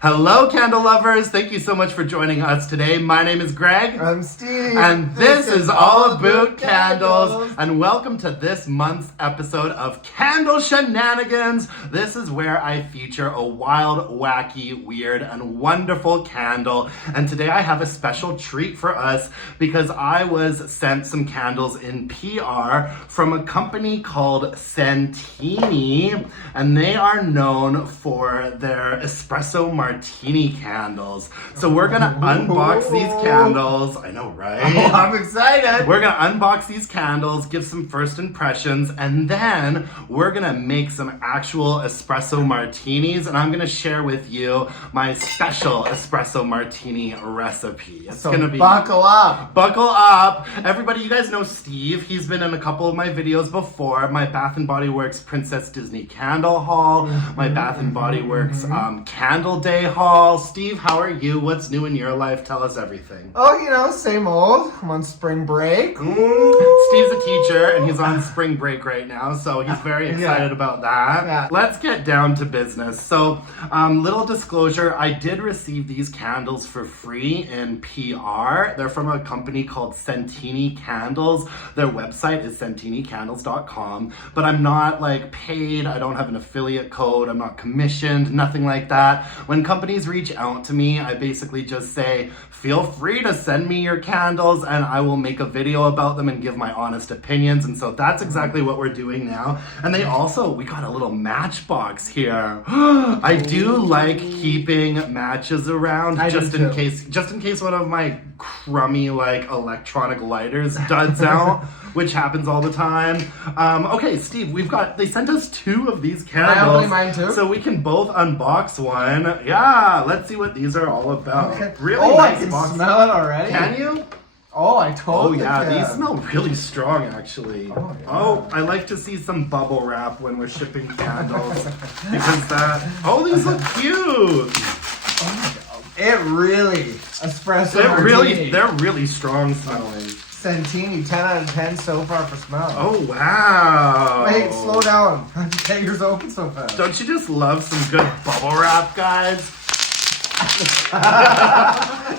Hello, candle lovers. Thank you so much for joining us today. My name is Greg. I'm Steve. And this is all Aboot Candles. And welcome to this month's episode of Candle Shenanigans. This is where I feature a wild, wacky, weird, and wonderful candle. And today I have a special treat for us because I was sent some candles in PR from a company called Scentini. And they are known for their Espresso Martini candles. So we're gonna unbox these candles. I know, right? Oh, I'm excited. We're gonna unbox these candles, give some first impressions, and then we're gonna make some actual espresso martinis, and I'm gonna share with you my special espresso martini recipe. It's gonna be buckle up. Buckle up. Everybody, you guys know Steve. He's been in a couple of my videos before. My Bath & Body Works Princess Disney Candle Haul, my Bath & Body Works Candle Day Haul. Steve, how are you? What's new in your life? Tell us everything. Oh, you know, same old. I'm on spring break. Steve's a teacher and he's on spring break right now, so he's very excited about that. Yeah. Let's get down to business. So, little disclosure, I did receive these candles for free in PR. They're from a company called Scentini Candles. Their website is scentinicandles.com, but I'm not like paid. I don't have an affiliate code. I'm not commissioned, nothing like that. When companies reach out to me, I basically just say, feel free to send me your candles and I will make a video about them and give my honest opinions. And so that's exactly what we're doing now. And we got a little matchbox here. I do like keeping matches around just in case one of my crummy like electronic lighters duds out, which happens all the time. Okay, Steve, they sent us 2 of these candles. I only mine too. So we can both unbox one. Yeah, let's see what these are all about. Okay. Really nice I can box. smell it already. Can you? Oh, I totally yeah, can. these smell really strong, actually. Oh, I like to see some bubble wrap when we're shipping candles. These look cute. It really, espresso martini. They're really strong smelling. Scentini, 10 out of 10 so far for smell. Oh, wow. Wait, slow down. How'd you get yours open so fast? Don't you just love some good bubble wrap, guys?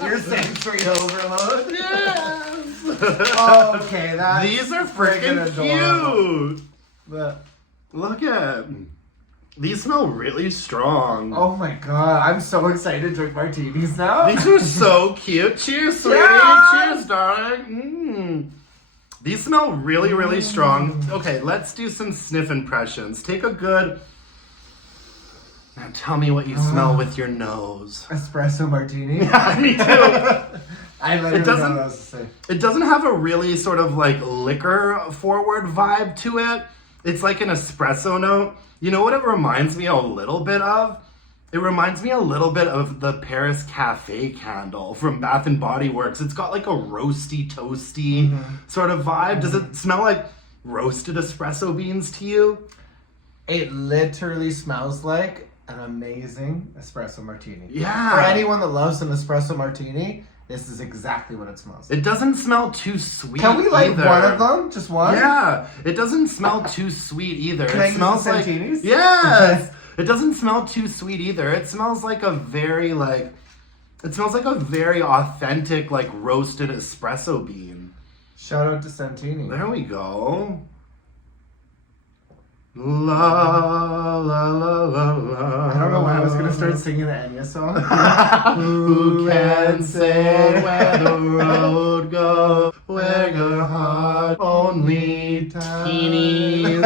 Your sensory overload. Yes. Okay, that's These are freaking cute. Look at these. Smell really strong. Oh my god, I'm so excited to drink martinis now. These are so cute. Cheers, sweetie. Yeah. Cheers, darling. These smell really, really strong. Okay, let's do some sniff impressions. Take a good... Now tell me what you smell with your nose. Espresso martini. Yeah, me too. I literally don't know what else to say. It doesn't have a really sort of like liquor forward vibe to it. It's like an espresso note. You know what it reminds me a little bit of? It reminds me a little bit of the Paris Cafe candle from Bath & Body Works. It's got like a roasty, toasty sort of vibe. Does it smell like roasted espresso beans to you? It literally smells like an amazing espresso martini. Yeah. For anyone that loves an espresso martini, this is exactly what it smells like. It doesn't smell too sweet. Can we like either. one of them? Just one? Yeah. It doesn't smell too sweet either. Can it I smells use the like Scentinis? Yes. It doesn't smell too sweet either. It smells like a very authentic like roasted espresso bean. Shout out to Scentini. There we go. La la la la la. I don't know why I was gonna start singing the Enya song. Who can say where the road goes, where your heart only teenies.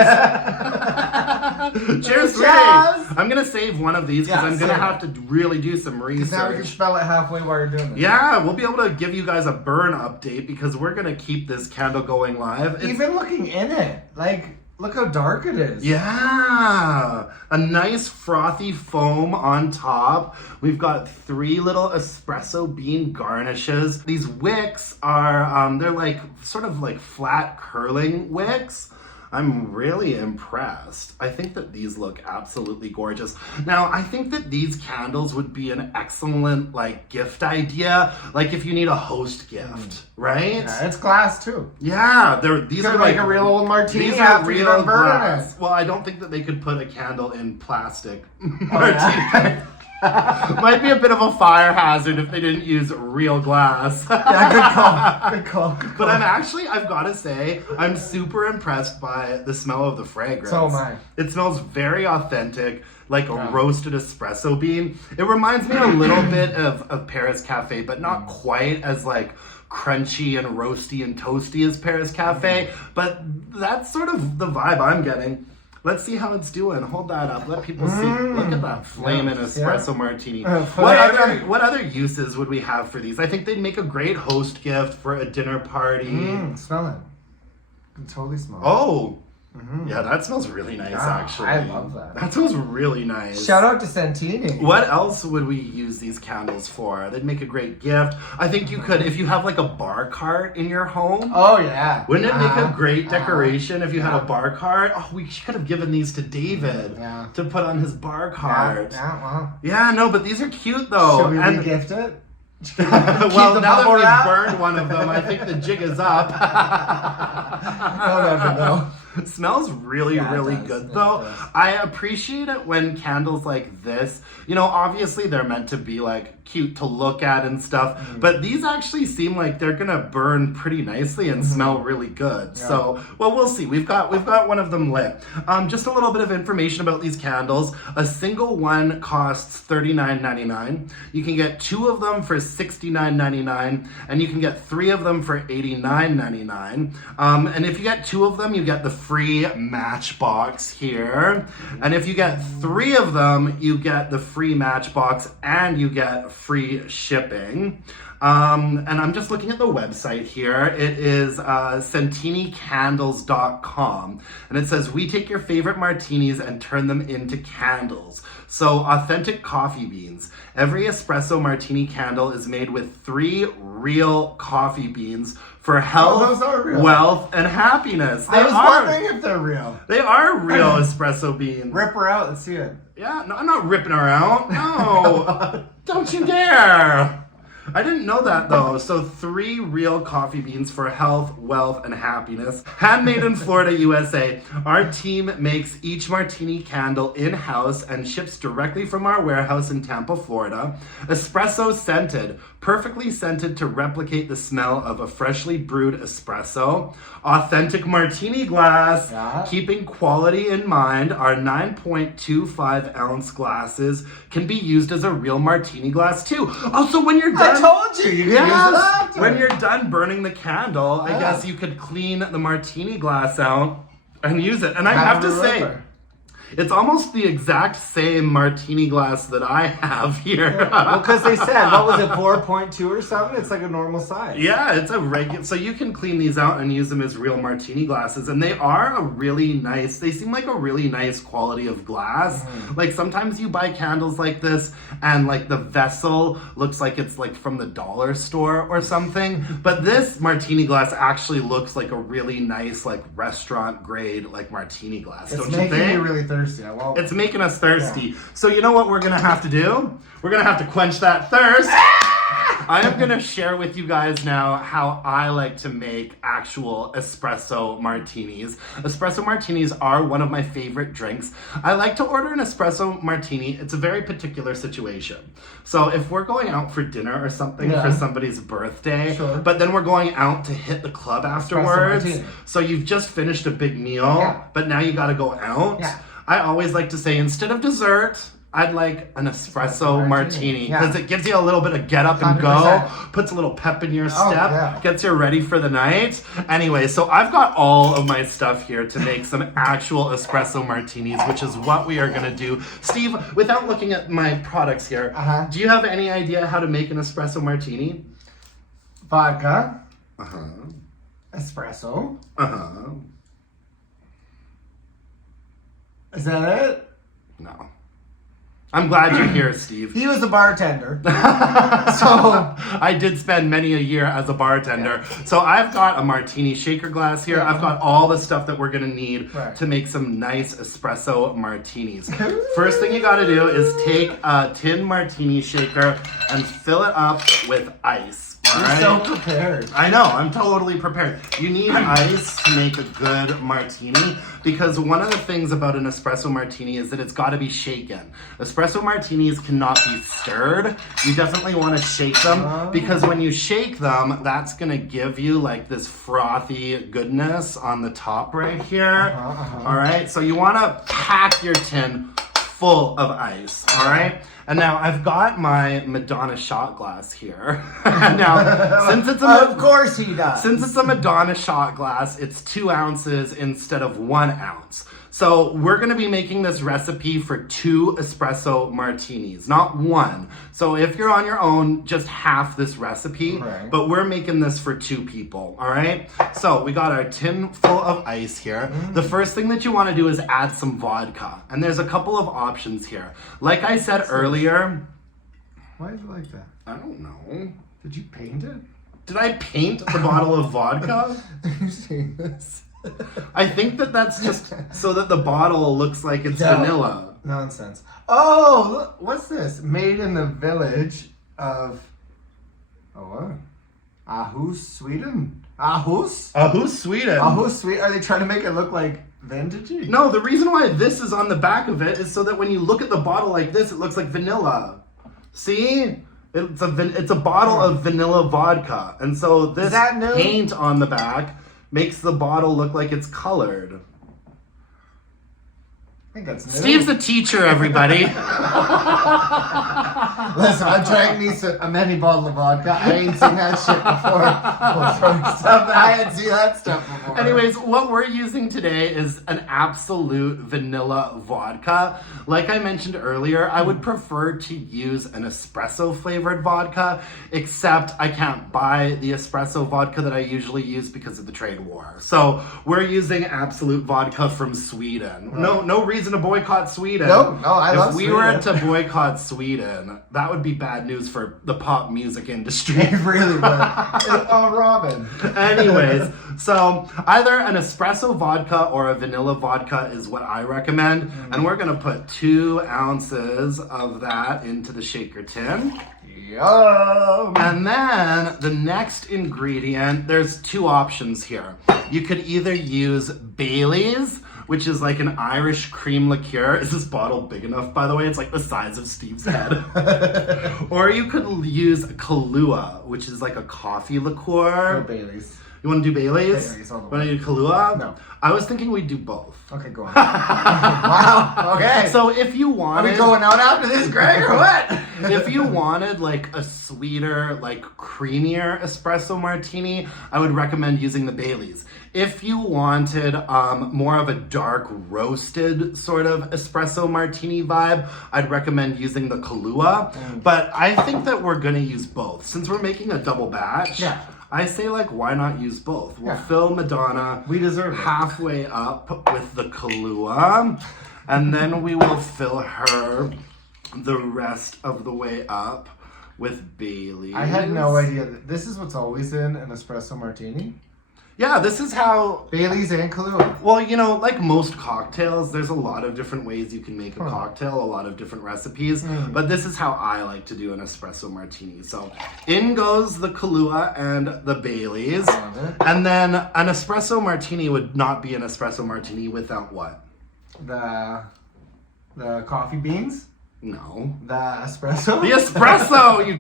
Cheers, sweetie. I'm gonna save one of these because I'm gonna have to really do some research. Now we can spell it halfway while you're doing this. Yeah, we'll be able to give you guys a burn update because we're gonna keep this candle going live. Even looking in it, like, look how dark it is. Yeah, a nice frothy foam on top. We've got 3 little espresso bean garnishes. These wicks are, they're like sort of like flat curling wicks. I'm really impressed. I think that these look absolutely gorgeous. Now, I think that these candles would be an excellent like gift idea, like if you need a host gift, right? Yeah, it's glass too. Yeah, these are like a real old martini. These are real glass. Well, I don't think that they could put a candle in plastic martini. Yeah. Might be a bit of a fire hazard if they didn't use real glass. Yeah, good call. Good call. Good call. But I've got to say, I'm super impressed by the smell of the fragrance. So am I. It smells very authentic, like a roasted espresso bean. It reminds me a little bit of Paris Cafe, but not quite as like crunchy and roasty and toasty as Paris Cafe. But that's sort of the vibe I'm getting. Let's see how it's doing. Hold that up. Let people see. Look at that flaming espresso martini. What other uses would we have for these? I think they'd make a great host gift for a dinner party. Smell it. You can totally smell it. Oh. Yeah, that smells really nice, actually. I love that. That smells really nice. Shout out to Scentini. What else would we use these candles for? They'd make a great gift. I think you could, if you have like a bar cart in your home. Oh, yeah. Wouldn't it make a great decoration if you had a bar cart? Oh, we could have given these to David to put on his bar cart. Yeah, no, but these are cute though. Should we re-gift it? Well, now that we've burned one of them, I think the jig is up. I'll never know. It smells really good though. I appreciate it when candles like this, you know, obviously they're meant to be like cute to look at and stuff, but these actually seem like they're gonna burn pretty nicely and smell really good. So, well, we'll see. We've got one of them lit. Just a little bit of information about these candles. A single one costs $39.99. You can get 2 of them for $69.99, and you can get 3 of them for $89.99. And if you get 2 of them, you get the free matchbox here. And if you get 3 of them, you get the free matchbox and you get free shipping. And I'm just looking at the website here. It is CentiniCandles.com. And it says, we take your favorite martinis and turn them into candles. So authentic coffee beans. Every espresso martini candle is made with 3 real coffee beans for health, wealth, and happiness. I was wondering if they're real. They are real espresso beans. Rip her out. Let's see it. Yeah, no, I'm not ripping her out. No, don't you dare. I didn't know that though. So 3 real coffee beans for health, wealth, and happiness. Handmade in Florida, USA. Our team makes each martini candle in-house and ships directly from our warehouse in Tampa, Florida. Espresso scented, perfectly scented to replicate the smell of a freshly brewed espresso. Authentic martini glass, keeping quality in mind. Our 9.25 ounce glasses can be used as a real martini glass too. Also, when you're done, I told you, you can use it after. When you're done burning the candle, I guess you could clean the martini glass out and use it. And I have to say, it's almost the exact same martini glass that I have here. Well, because they said, what was it, 4.2 or something? It's like a normal size. Yeah, it's a regular. So you can clean these out and use them as real martini glasses. And they are a really nice, they seem like a really nice quality of glass. Like sometimes you buy candles like this and like the vessel looks like it's like from the dollar store or something. But this martini glass actually looks like a really nice like restaurant grade like martini glass. It's don't you think? making me really thirsty. It's making us thirsty. So you know what we're going to have to do? We're going to have to quench that thirst. I am going to share with you guys now how I like to make actual espresso martinis. Espresso martinis are one of my favorite drinks. I like to order an espresso martini. It's a very particular situation. So if we're going out for dinner or something for somebody's birthday, but then we're going out to hit the club afterwards. So you've just finished a big meal, but now you got to go out. I always like to say, instead of dessert, I'd like an espresso martini because it gives you a little bit of get up and 100%. go, puts a little pep in your step, gets you ready for the night. Anyway, so I've got all of my stuff here to make some actual espresso martinis, which is what we are going to do. Steve, without looking at my products here, do you have any idea how to make an espresso martini? Vodka. Espresso. Is that it? No. I'm glad you're here, Steve. He was a bartender. So I did spend many a year as a bartender. So I've got a martini shaker glass here. I've got all the stuff that we're going to need to make some nice espresso martinis. First thing you got to do is take a tin martini shaker and fill it up with ice. All You're right? so prepared. I know, I'm totally prepared. You need ice to make a good martini because one of the things about an espresso martini is that it's got to be shaken. Espresso martinis cannot be stirred. You definitely want to shake them because when you shake them, that's going to give you like this frothy goodness on the top right here. All right, so you want to pack your tin full of ice, all right? And now I've got my Madonna shot glass here. Now, since it's Of course he does. Since it's a Madonna shot glass, it's 2 ounces instead of 1 ounce. So we're gonna be making this recipe for 2 espresso martinis, not 1. So if you're on your own, just half this recipe, Right. but we're making this for 2 people, all right? So we got our tin full of ice here. The first thing that you wanna do is add some vodka. And there's a couple of options here. Like I said earlier, Why is it like that? I don't know. Did you paint it? Did I paint the bottle of vodka? You've seen this. I think that that's just so that the bottle looks like it's No. vanilla. Nonsense. Oh, look, what's this? Made in the village of... Oh, what? Aarhus, Sweden? Aarhus? Who's Sweden? Aarhus, Sweden? Are they trying to make it look like vintagey? No, the reason why this is on the back of it is so that when you look at the bottle like this, it looks like vanilla. See? It's a bottle of vanilla vodka. And so this Is that new? paint on the back makes the bottle look like it's colored. I think that's new. Steve's a teacher, everybody. Listen, I drank me a many bottle of vodka. I ain't seen that shit before. I hadn't seen that stuff before. Anyways, what we're using today is an absolute vanilla vodka. Like I mentioned earlier, I would prefer to use an espresso flavored vodka, except I can't buy the espresso vodka that I usually use because of the trade war. So we're using absolute vodka from Sweden. Right. No reason to boycott Sweden. No, I love If we Sweden. were to boycott Sweden, that would be bad news for the pop music industry. It really would. Oh, Robin. Anyways, so either an espresso vodka or a vanilla vodka is what I recommend. And we're gonna put 2 ounces of that into the shaker tin. Yum. And then the next ingredient, there's 2 options here. You could either use Bailey's, which is like an Irish cream liqueur. Is this bottle big enough, by the way? It's like the size of Steve's head. Or you could use Kahlua, which is like a coffee liqueur. No Baileys. You want to do Bailey's? Bailey's all the Want to way. do Kahlua? No. I was thinking we'd do both. Okay, go on. Wow. Okay. So if you Are wanted... we going out after this, Greg, or what? If you wanted like a sweeter, like creamier espresso martini, I would recommend using the Bailey's. If you wanted more of a dark roasted sort of espresso martini vibe, I'd recommend using the Kahlua. But I think that we're gonna use both. Since we're making a double batch, Yeah. I say like, why not use both? We'll Yeah. fill Madonna We deserve it. halfway up with the Kahlua, and then we will fill her the rest of the way up with Bailey's. I had no idea. This is what's always in an espresso martini. Yeah, this is how... Bailey's and Kahlua. Well, you know, like most cocktails, there's a lot of different ways you can make a cocktail, a lot of different recipes, but this is how I like to do an espresso martini. So in goes the Kahlua and the Bailey's, Love it. and then an espresso martini would not be an espresso martini without what? The coffee beans. No. The espresso. The espresso, you...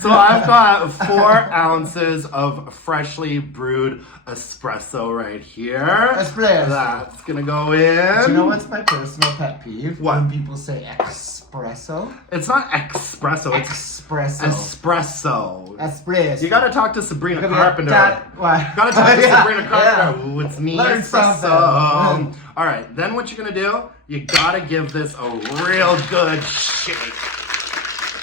So I've got 4 ounces of freshly brewed espresso right here. Espresso. That's gonna go in. Do you know what's my personal pet peeve? What? When people say espresso. It's not espresso, it's Espresso. espresso. Espresso. You gotta talk to Sabrina Look at Carpenter. that. What? Gotta talk to Yeah, Sabrina Carpenter. yeah. Ooh, it's me, Learn espresso. something. All right, then what you're gonna do, you gotta give this a real good shake.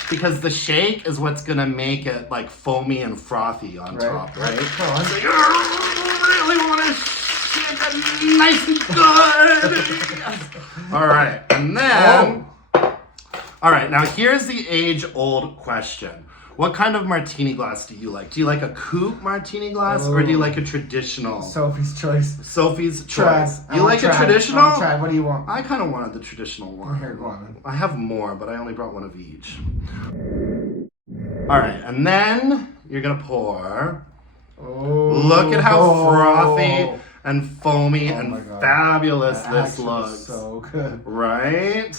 Because the shake is what's gonna make it like foamy and frothy on top, right? Go on. So you really wanna shake it nice and good. All right, and then, all right, now here's the age-old question. What kind of martini glass do you like? Do you like a coupe martini glass or do you like a traditional? Sophie's choice. Sophie's Try. choice. I You wanna like try. a traditional? I wanna try. What do you want? I kind of wanted the traditional one. Here, go on. I have more, but I only brought one of each. All right, and then you're gonna pour. Oh, Look at how frothy and foamy my and God. fabulous That this actually looks. so good. Right?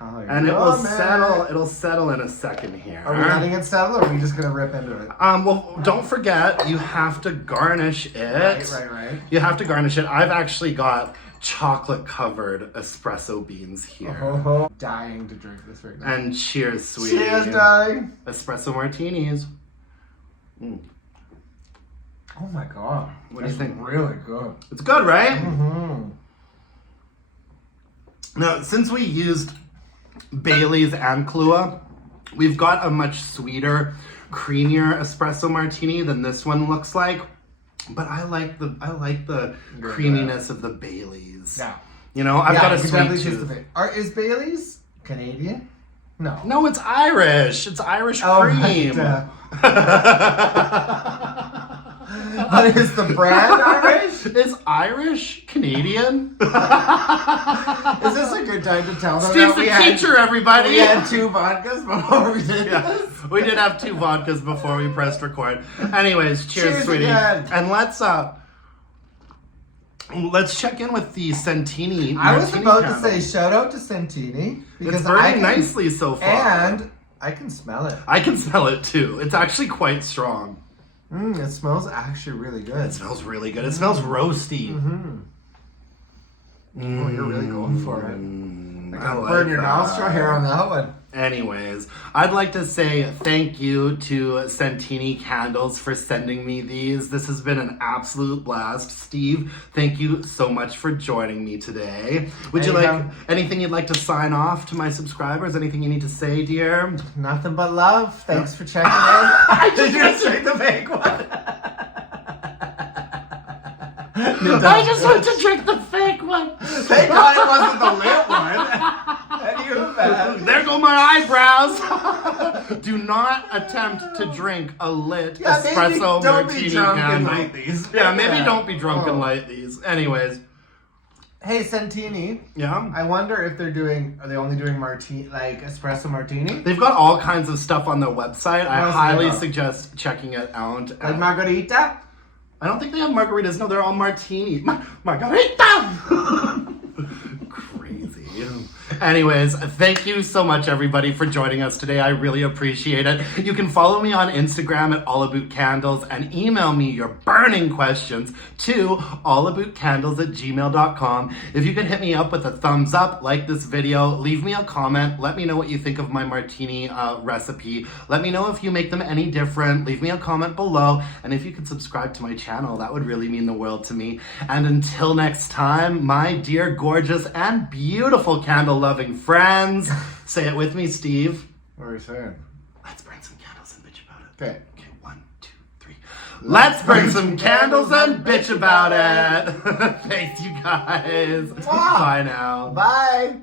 Oh, And it will yummy. settle. It'll settle in a second here. Are we letting it settle, or are we just gonna rip into it? Well, don't forget you have to garnish it. Right. You have to garnish it. I've actually got chocolate covered espresso beans here. Oh, dying to drink this right now. And cheers, sweetie. Cheers, darling. Espresso martinis. Oh my God. What do you think? Really good. It's good, right? Mm-hmm. Now, since we used Bailey's and Kahlua, we've got a much sweeter, creamier espresso martini than this one looks like. But I like the creaminess of the Bailey's. Yeah. You know, I've got a you can sweet definitely tooth. taste the bit. Is Bailey's Canadian? No. No, it's Irish. It's Irish Oh, cream. But is the brand Irish? Is Irish Canadian? Is this a good time to tell them Steve's that the teacher, everybody. we had 2 vodkas before we did Yeah, this? we did have 2 vodkas before we pressed record. Anyways, cheers, sweetie. again. And let's check in with the Scentini. I was martini about candle. to say shout out to Scentini because It's burning I can, nicely so far. and I can smell it. I can smell it too. It's actually quite strong. It smells actually really good. It smells really good. It smells roasty. Oh, you're really going for it. I like Burn your that. nostril hair on that one. Anyways, I'd like to say thank you to Scentini Candles for sending me these. This has been an absolute blast. Steve, thank you so much for joining me today. Would you like Anytime. anything you'd like to sign off to my subscribers? Anything you need to say, dear? Nothing but love. Thanks for checking in. I just drink the fake one. I just want to drink the fake one. Thank God it wasn't the lit one. And you bad. There go my eyebrows. Do not attempt to drink a lit espresso don't martini be drunk and candle. light these. Yeah, maybe don't be drunk and light these. Anyways, Hey, Scentini. yeah. I wonder if are they only doing martini, like espresso martini? They've got all kinds of stuff on their website. I What else highly they got? suggest checking it out. Like margarita? I don't think they have margaritas. No, they're all martini. Margarita! Crazy. Anyways, thank you so much, everybody, for joining us today. I really appreciate it. You can follow me on Instagram at allaboutcandles and email me your burning questions to allaboutcandles@gmail.com. If you could hit me up with a thumbs up, like this video, leave me a comment, let me know what you think of my martini recipe. Let me know if you make them any different. Leave me a comment below. And if you could subscribe to my channel, that would really mean the world to me. And until next time, my dear, gorgeous, and beautiful candle-loving friends, say it with me, Steve. What are you saying? Let's burn some candles and bitch about it. Okay. Okay, 1, 2, 3. Let's burn some candles and bitch about it. Thanks, you guys. Wow. Bye now. Bye.